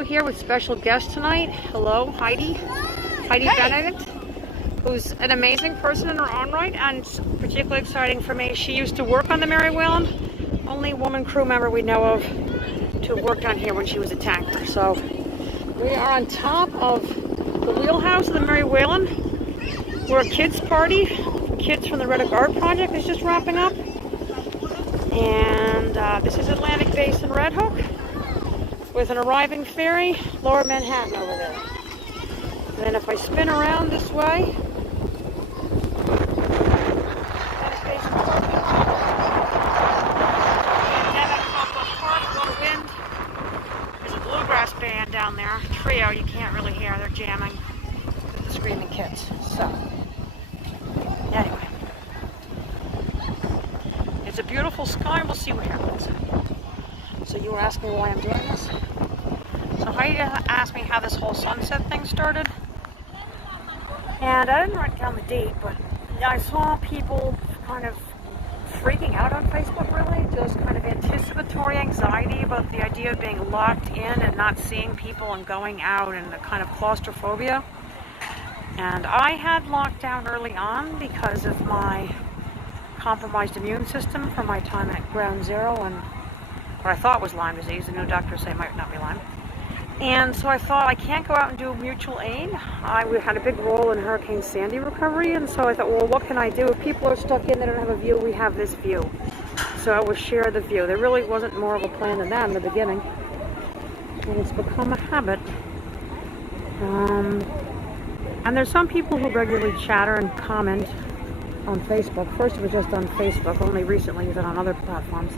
show here with special guest tonight. Hello, Heidi. Heidi Benedict, who's an amazing person in her own right, and particularly exciting for me. She used to work on the Mary Whalen, only woman crew member we know of to have worked on here when she was a tanker. So we are on top of the wheelhouse of the Mary Whalen. We're a kids party. Kids from the Red Hook Art Project is just wrapping up. And this is Atlantic Basin Red Hook with an arriving ferry, Lower Manhattan over there. And then if I spin around this way, Atlantic Basin Park, low wind. There's a bluegrass band down there, trio you can't really hear, they're jamming with the screaming kids. So, anyway. It's a beautiful sky, we'll see what happens. So you were asking why I'm doing this? So Heidi asked me how this whole sunset thing started. And I didn't write down the date, but I saw people kind of freaking out on Facebook, really. Just kind of anticipatory anxiety about the idea of being locked in and not seeing people and going out, and the kind of claustrophobia. And I had lockdown early on because of my compromised immune system from my time at Ground Zero and what I thought was Lyme disease. The new doctors say it might not be Lyme. And so I thought, I can't go out and do mutual aid. We had a big role in Hurricane Sandy recovery, and so I thought, well, what can I do? If people are stuck in, they don't have a view, we have this view. So I will share the view. There really wasn't more of a plan than that in the beginning. And it's become a habit. And there's some people who regularly chatter and comment on Facebook. First it was just on Facebook, only recently is it on other platforms.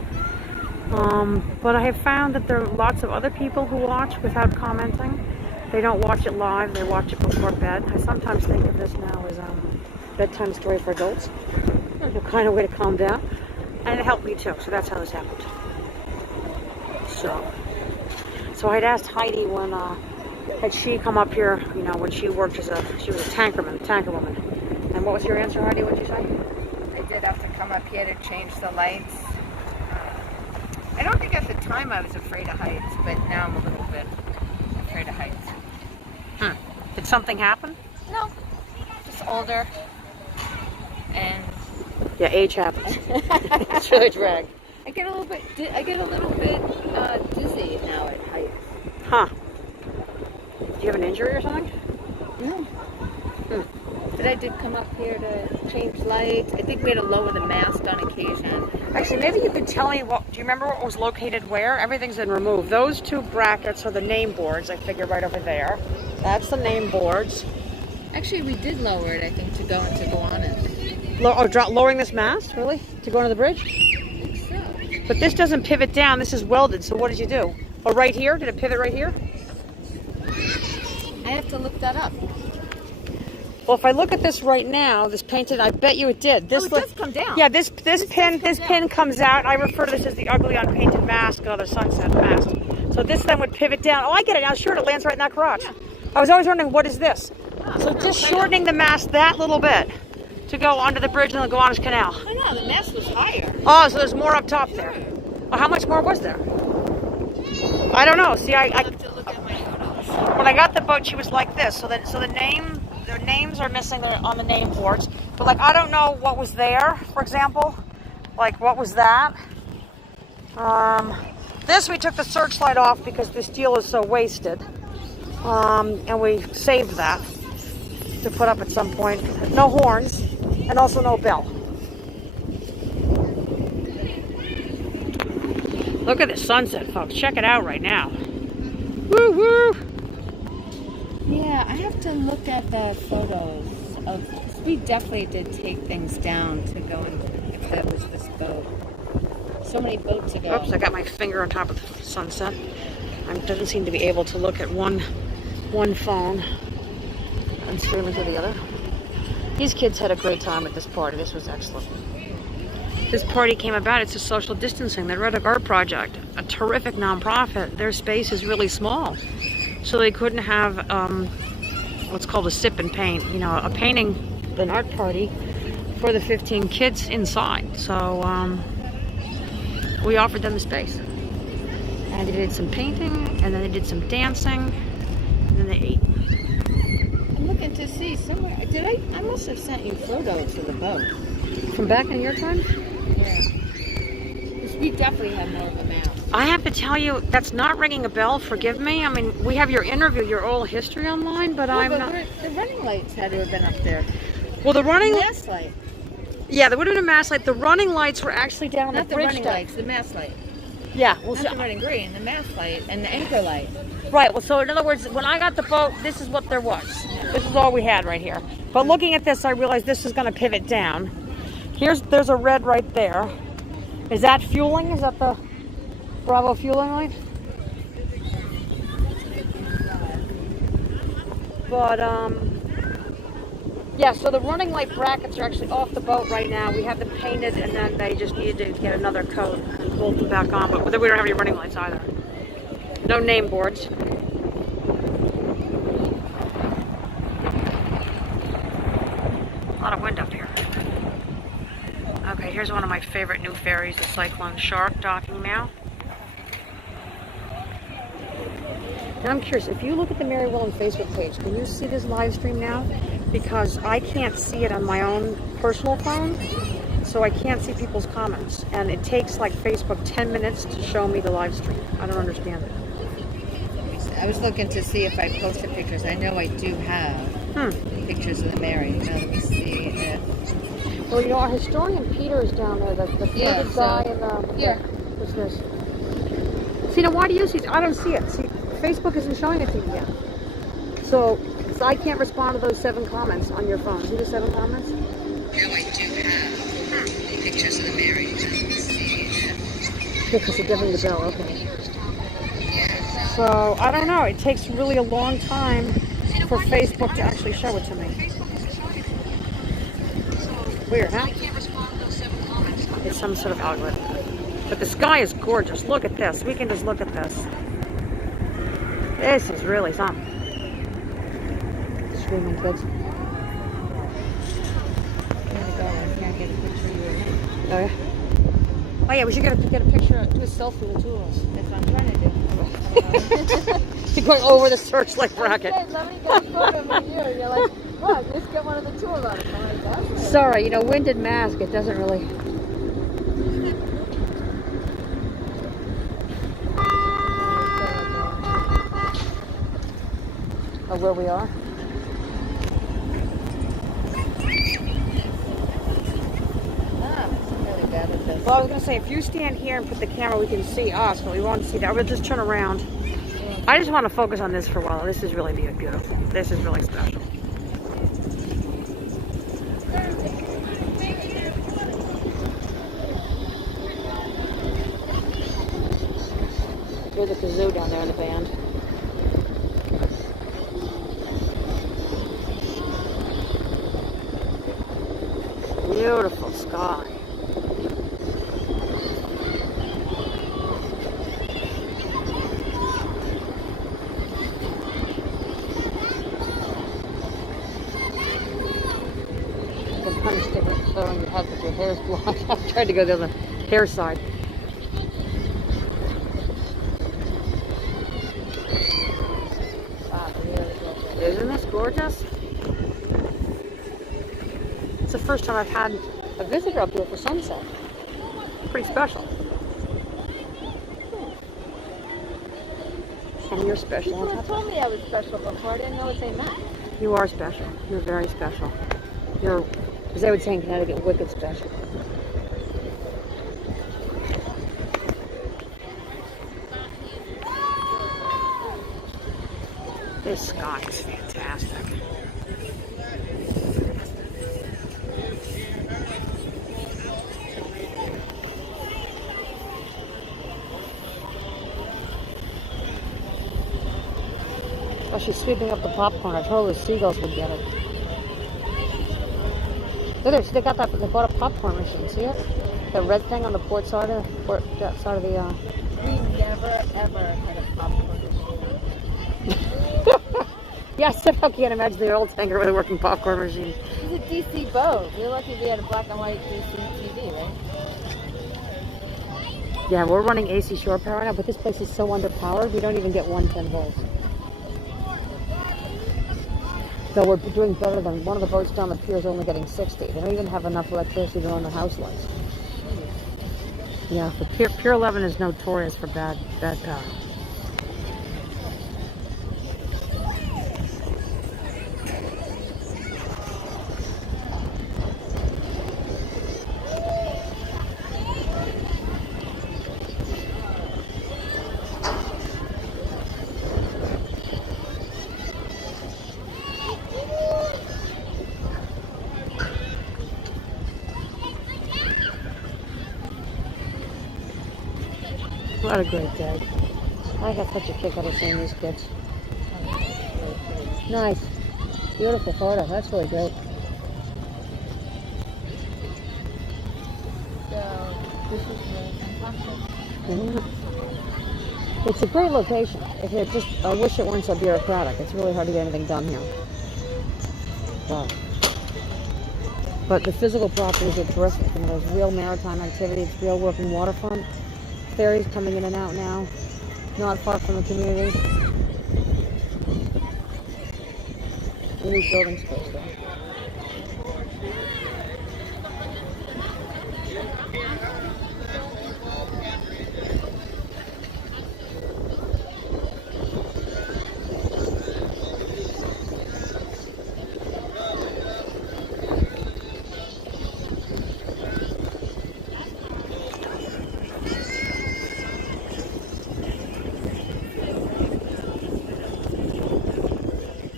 But I have found that there are lots of other people who watch without commenting. They don't watch it live, they watch it before bed. I sometimes think of this now as bedtime story for adults. A kind of way to calm down. And it helped me too, so that's how this happened. So I'd asked Heidi when had she come up here, you know, when she worked she was a tanker woman. And what was your answer, Heidi? What'd you say? I did have to come up here to change the lights. I don't think at the time I was afraid of heights, but now I'm a little bit afraid of heights. Did something happen? No, just older. And yeah, age happens. It's really drag. I get a little bit dizzy now at heights. Huh. Do you have an injury or something? No. But I did come up here to change lights. I think we had to lower the mast on occasion. Actually, maybe you could tell me do you remember what was located where? Everything's been removed. Those two brackets are the name boards, I figure, right over there. That's the name boards. Actually, we did lower it, I think, to go on it. Lowering this mast, really? To go into the bridge? I think so. But this doesn't pivot down, this is welded, so what did you do? Oh, right here? Did it pivot right here? I have to look that up. Well, if I look at this right now, this painted, I bet you it did. This it does come down. Yeah, this pin comes out. I refer to this as the ugly unpainted mast, another sunset mast. So this then would pivot down. Oh, I get it now. Sure, it lands right in that crotch. Yeah. I was always wondering, what is this? So just shortening the mast that little bit to go onto the bridge and then go on this canal. I know, the mast was higher. Oh, so there's more up top there. Well, how much more was there? I don't know. See, I have to look at my photos. When I got the boat, she was like this. So the names are missing there on the name boards. But like, I don't know what was there, for example. Like, what was that? This we took the searchlight off because the steel is so wasted. And we saved that to put up at some point. No horns, and also no bell. Look at the sunset, folks. Check it out right now. Woo woo! Yeah, I have to look at the photos of. We definitely did take things down to go in. If that was this boat, so many boats ago. Oops! I got my finger on top of the sunset. I doesn't seem to be able to look at one phone and screaming to the other. These kids had a great time at this party. This was excellent. This party came about, it's a social distancing. The Red Hook Art Project, a terrific nonprofit. Their space is really small. So they couldn't have what's called a sip and paint, you know, a painting, an art party for the 15 kids inside. So we offered them the space. And they did some painting, and then they did some dancing, and then they ate. I'm looking to see somewhere. I must have sent you photos of the boat. From back in your time? Yeah. Because we definitely have more of a map. I have to tell you, that's not ringing a bell. Forgive me. I mean, we have your interview, your oral history online, but I'm not. The running lights had to have been up there. Well, the running Mast light. Yeah, there would have been a mast light. The running lights were actually down Not the bridge running deck. lights, the mast light. Yeah, well, Not the running green, the mast light and the anchor light. right. Well, so in other words, when I got the boat, this is what there was. This is all we had right here. But looking at this, I realized this is going to pivot down. There's a red right there. Is that fueling? Is that the Bravo fueling light? But yeah. So the running light brackets are actually off the boat right now. We have them painted, and then they just needed to get another coat and bolt them back on. But we don't have any running lights either. No name boards. A lot of wind up here. Okay, here's one of my favorite new ferries, the Cyclone Shark docking now. And I'm curious, if you look at the Mary Whalen Facebook page, can you see this live stream now? Because I can't see it on my own personal phone, so I can't see people's comments. And it takes like Facebook 10 minutes to show me the live stream. I don't understand it. I was looking to see if I posted pictures. I know I do have pictures of the Mary. Now, let me see it. Well, you know, our historian Peter is down there, the bearded guy in the... Yeah. What's this? See, now why do you see it? I don't see it. See, Facebook isn't showing it to me yet. So I can't respond to those 7 comments on your phone. See the 7 comments? No, I do have pictures of the Mary. Let me see it. Because you're giving the bell, okay. So, I don't know. It takes really a long time for Facebook to actually show it to me. Weird, huh? It's some sort of algorithm. But the sky is gorgeous. Look at this. We can just look at this. This is really something. Screaming kids. Oh yeah. Oh yeah, we should get a picture, do a selfie with the two of us. That's what I'm trying to do. You're going over the searchlight bracket. Let me get a photo of you. You're like, look, just get one of the two of us. I'm like, that's Sorry, you know, winded mask, it doesn't really... Oh, where we are? Well, I was going to say, if you stand here and put the camera, we can see us, but we won't see that. We'll just turn around. I just want to focus on this for a while. This is really beautiful. This is really special. There's a kazoo down there in the band. Beautiful sky. Showing your head with your hair's blonde. I've tried to go to the hair side. Wow, isn't this gorgeous? It's the first time I've had a visitor up here for sunset. Pretty special. And you're special. People have told me I was special before. I didn't know what they meant. You are special. You're very special. You're, as they would say in Connecticut, wicked special. This sky is fantastic. Oh, she's sweeping up the popcorn. I told her the seagulls would get it. They got that. They bought a popcorn machine. See it? The red thing on the port side of that side of the. We never ever had a popcorn machine. Yes, I can't imagine the old tanker with a working popcorn machine. It's a DC boat. We're lucky we had a black and white DC TV, right? Yeah, we're running AC shore power right now, but this place is so underpowered, we don't even get 110 volts. So we're doing better than one of the boats down the pier is only getting 60. They don't even have enough electricity to run their house lights. Yeah, the Pier 11 is notorious for bad power. What a great day. I got such a kick out of seeing these kids. Nice. Beautiful photo. That's really great. So this is Mhm. It's a great location. I wish it weren't so bureaucratic. It's really hard to get anything done here. Wow. But the physical properties are terrific. And there's real maritime activity. It's real working waterfront. Ferries coming in and out now. Not far from the community. We need building space though.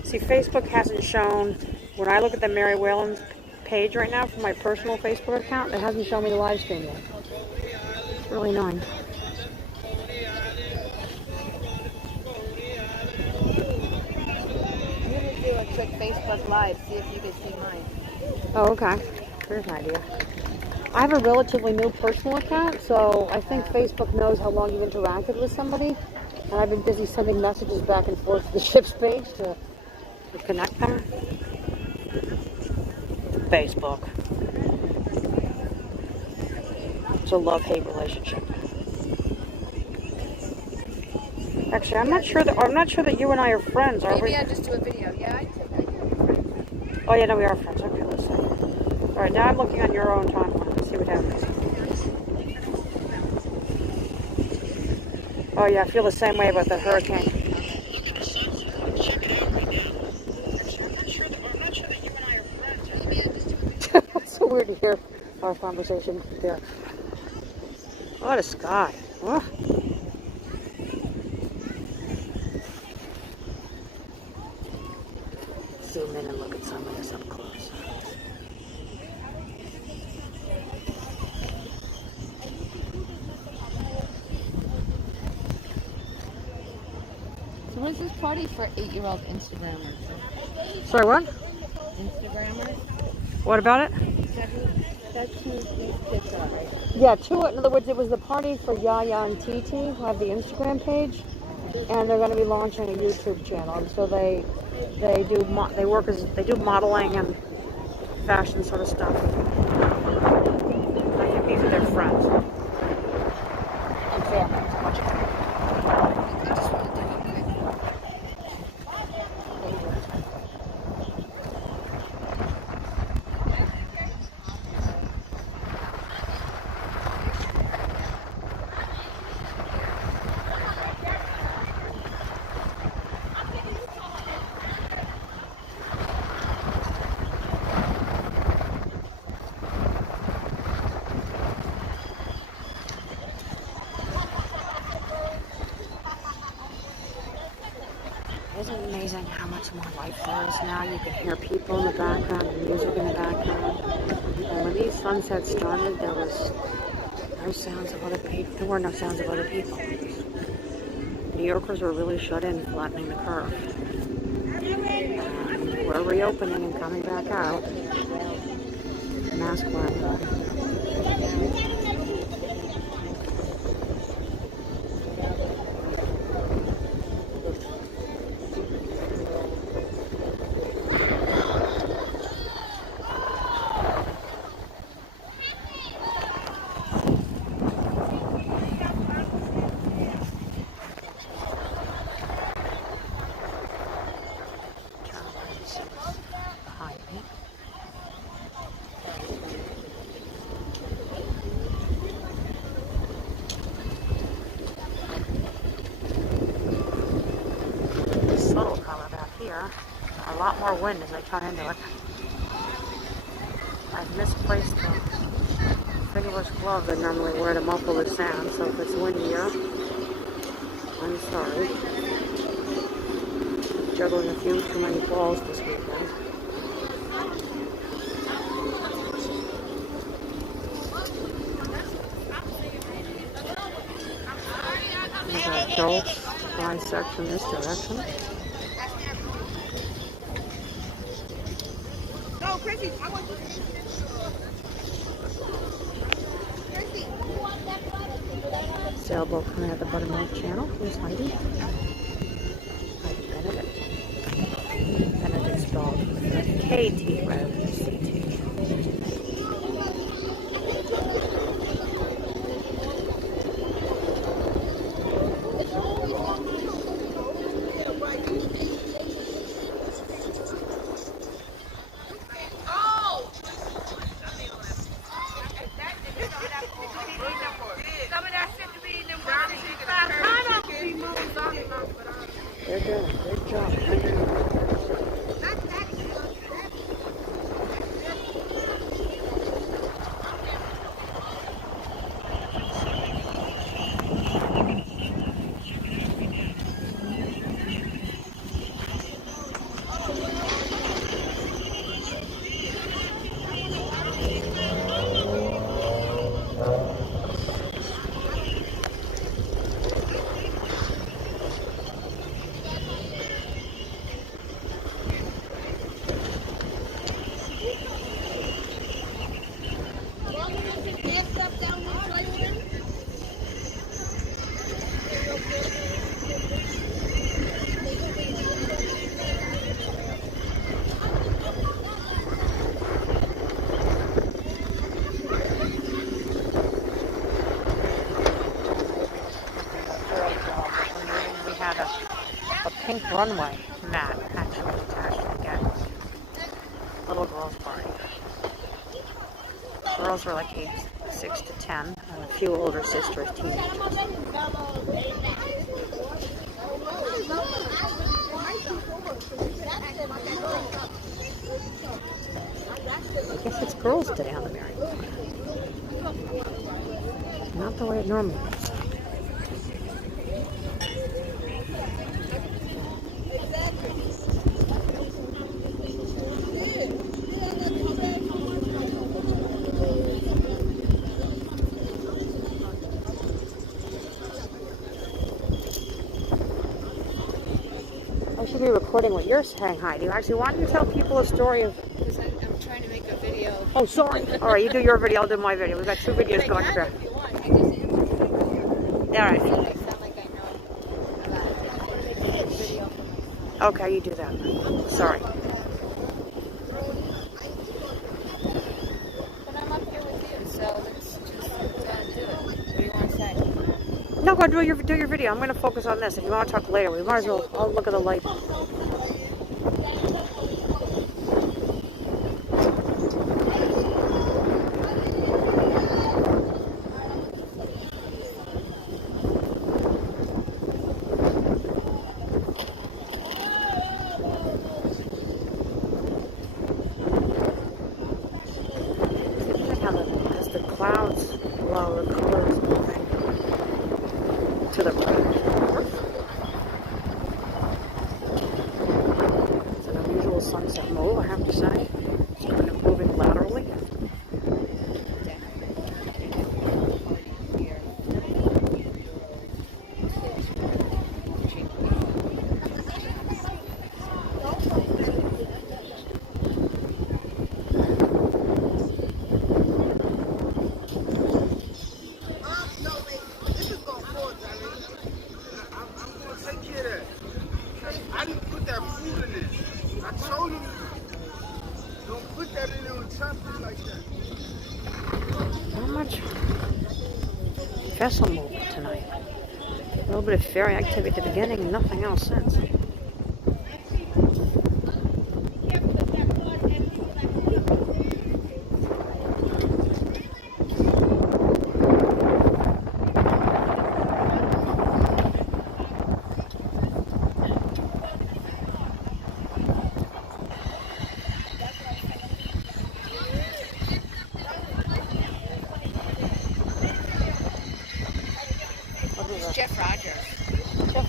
See, Facebook hasn't shown, when I look at the Mary Whalen page right now from my personal Facebook account, it hasn't shown me the live stream yet. It's really annoying. I'm gonna do a quick Facebook Live, see if you can see mine. Oh, okay. There's an idea. I have a relatively new personal account, so I think Facebook knows how long you've interacted with somebody. And I've been busy sending messages back and forth to the ship's page to connect them. Facebook. It's a love-hate relationship. Actually, I'm not sure that you and I are friends, are we? Maybe I'll just do a video. Yeah, I think I can. Oh yeah, no, we are friends. Okay, let's see. All right, now I'm looking on your own timeline. Let's see what happens. Oh yeah, I feel the same way about that hurricane. It's so weird to hear our conversation there. What a sky. Oh. Zoom in and look at some of this up close. So where's this party for 8-year-old Instagrammers? Sorry, what? Instagrammers? What about it? That's who these kids are, right? Yeah, in other words, it was the party for Yaya and TT, who have the Instagram page, and they're going to be launching a YouTube channel. And so they do modeling and fashion sort of stuff. I think these are their friends and family. I just want to do a quick. Isn't it amazing how much more life there is now? You can hear people in the background and music in the background. And when these sunsets started, there was no sounds of other people. There were no sounds of other people. New Yorkers were really shut in, flattening the curve. And we're reopening and coming back out. Mask wearing. subtle color back here. A lot more wind as I turn into it. I've misplaced the fingerless gloves I normally wear to muffle the sound, so if it's windier, I'm sorry. Juggling a few too many balls this weekend. There's our adults bisection this direction. Sailboat coming out the Buttermilk Channel. Here's Heidi. Heidi Benedict. Benedict spelled KT rather than CT. They're doing a good job. A pink runway mat actually attached again. Little girls' party. Girls were like age 6 to 10, and a few older sisters, teenagers. I guess it's girls today on the merry-go-round. Not the way it normally is. I should be recording what you're saying, Heidi. Actually, why don't you tell people a story of... Because I'm trying to make a video. Oh, sorry. All right, you do your video, I'll do my video. We've got two videos going through. If you want, I just interview. Yeah, all right. I sound like I know about it. I want to make a video for myself. Okay, you do that. Sorry. But I'm up here with you, so let's just do it. What do you want to say? No, go do your video. I'm going to focus on this. If you want to talk later, we might as well. I'll look at the light. As the clouds blow, the colors moving to the right and north. It's an unusual sunset move, I have to say. It's kind of moving laterally. I didn't put that food in it. I told him, don't put that in there on something like that. Not much vessel movement tonight. A little bit of ferry activity at the beginning and nothing else since.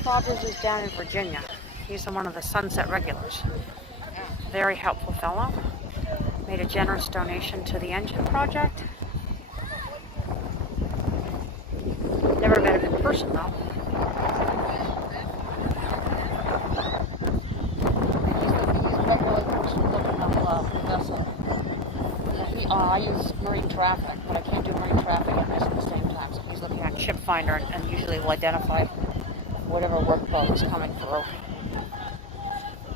Rogers is down in Virginia. He's one of the Sunset regulars. Very helpful fellow. Made a generous donation to the engine project. Never met him in person though. I use marine traffic, but I can't do marine traffic and this at the same time. So he's looking at Ship Finder and usually will identify whatever workboat is coming through.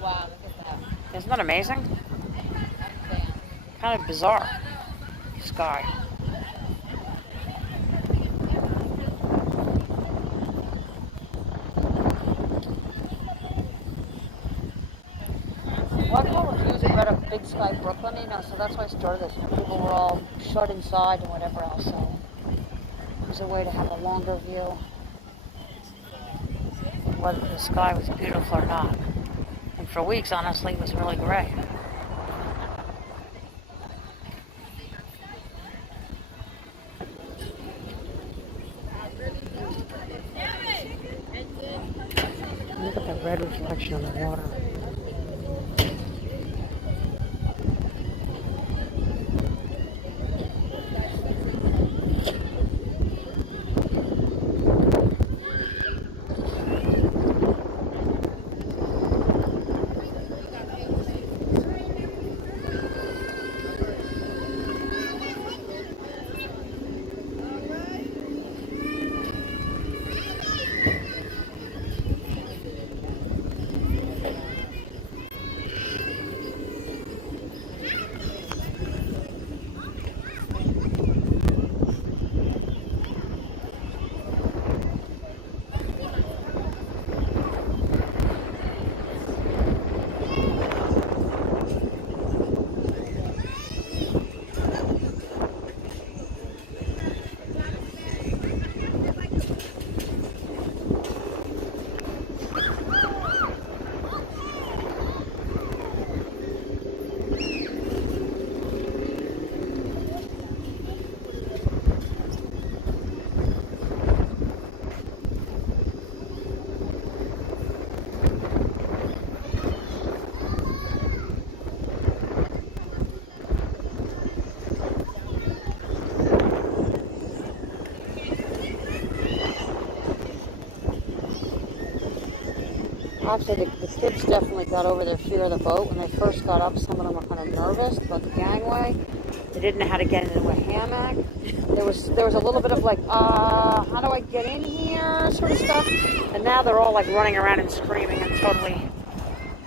Wow, look at that. Isn't that amazing? Kind of bizarre sky. Well, I call it music right up Big Sky, Brooklyn, so that's why I started this. People were all shut inside and whatever else, so it was a way to have a longer view, whether the sky was beautiful or not. And for weeks, honestly, it was really gray. Look at the red reflection on the water. Actually, the kids definitely got over their fear of the boat. When they first got up, some of them were kind of nervous about the gangway. They didn't know how to get into a hammock. There was a little bit of like, how do I get in here, sort of stuff. And now they're all like running around and screaming and totally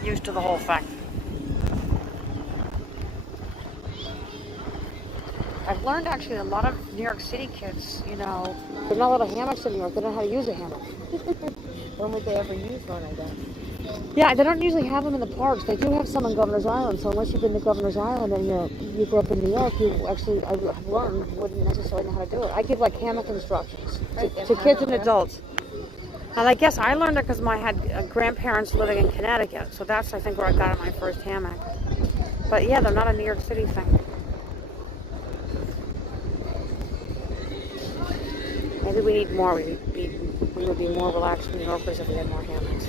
used to the whole thing. I've learned actually a lot of New York City kids, there's not a lot of hammocks in New York. They don't know how to use a hammock. When would they ever use one, I guess? Yeah, they don't usually have them in the parks. They do have some on Governor's Island, so unless you've been to Governor's Island and you grew up in New York, you actually, I've learned, wouldn't necessarily know how to do it. I give like hammock instructions to kids and adults. And I guess I learned it because I had grandparents living in Connecticut, so that's, I think, where I got my first hammock. But yeah, they're not a New York City thing. Maybe we need more. We would be more relaxed New Yorkers if we had more hammocks.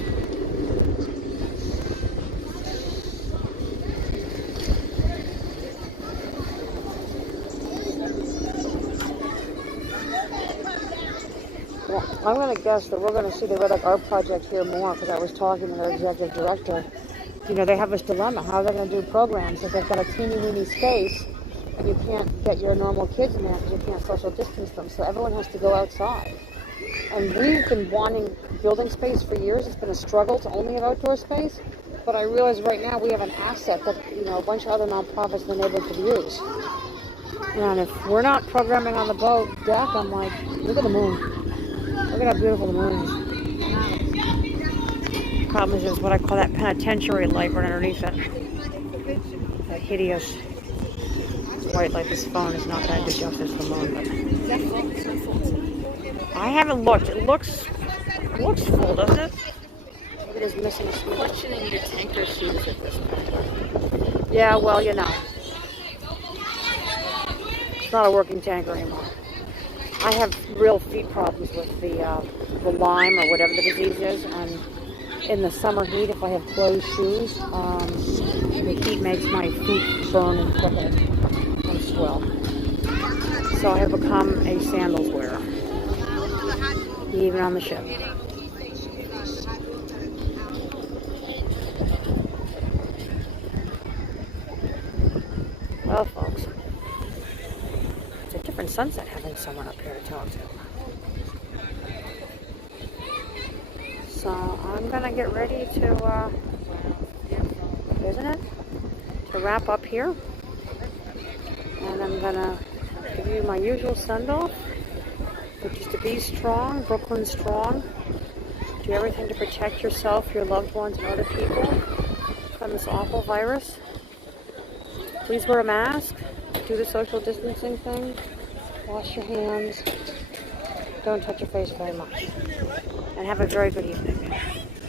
Well, I'm going to guess that we're going to see the Red Lake Art Project here more because I was talking to their executive director. They have this dilemma. How are they going to do programs if they've got a teeny-weeny space and you can't get your normal kids in there because you can't social distance them, so everyone has to go outside. And we've been wanting building space for years. It's been a struggle to only have outdoor space, but I realize right now we have an asset that a bunch of other nonprofits in the neighborhood could use. And if we're not programming on the boat deck, I'm like, look at the moon. Look at how beautiful the moon is. Problem is what I call that penitentiary light right underneath it. That hideous white light. This phone is not going to do justice to the moon. But I haven't looked. It looks full, doesn't it? Maybe it is missing a small. Questioning the tanker shoes at this point. Yeah, well, It's not a working tanker anymore. I have real feet problems with the Lyme or whatever the disease is, and in the summer heat, if I have closed shoes, the heat makes my feet burn and prickle and swell. So I have become a sandals wearer, even on the ship. Well, folks, it's a different sunset having someone up here to talk to. So I'm gonna get ready to, isn't it? To wrap up here. And I'm gonna give you my usual send-off, which is to be strong, Brooklyn strong. Do everything to protect yourself, your loved ones, and other people from this awful virus. Please wear a mask. Do the social distancing thing. Wash your hands. Don't touch your face very much. And have a very good evening.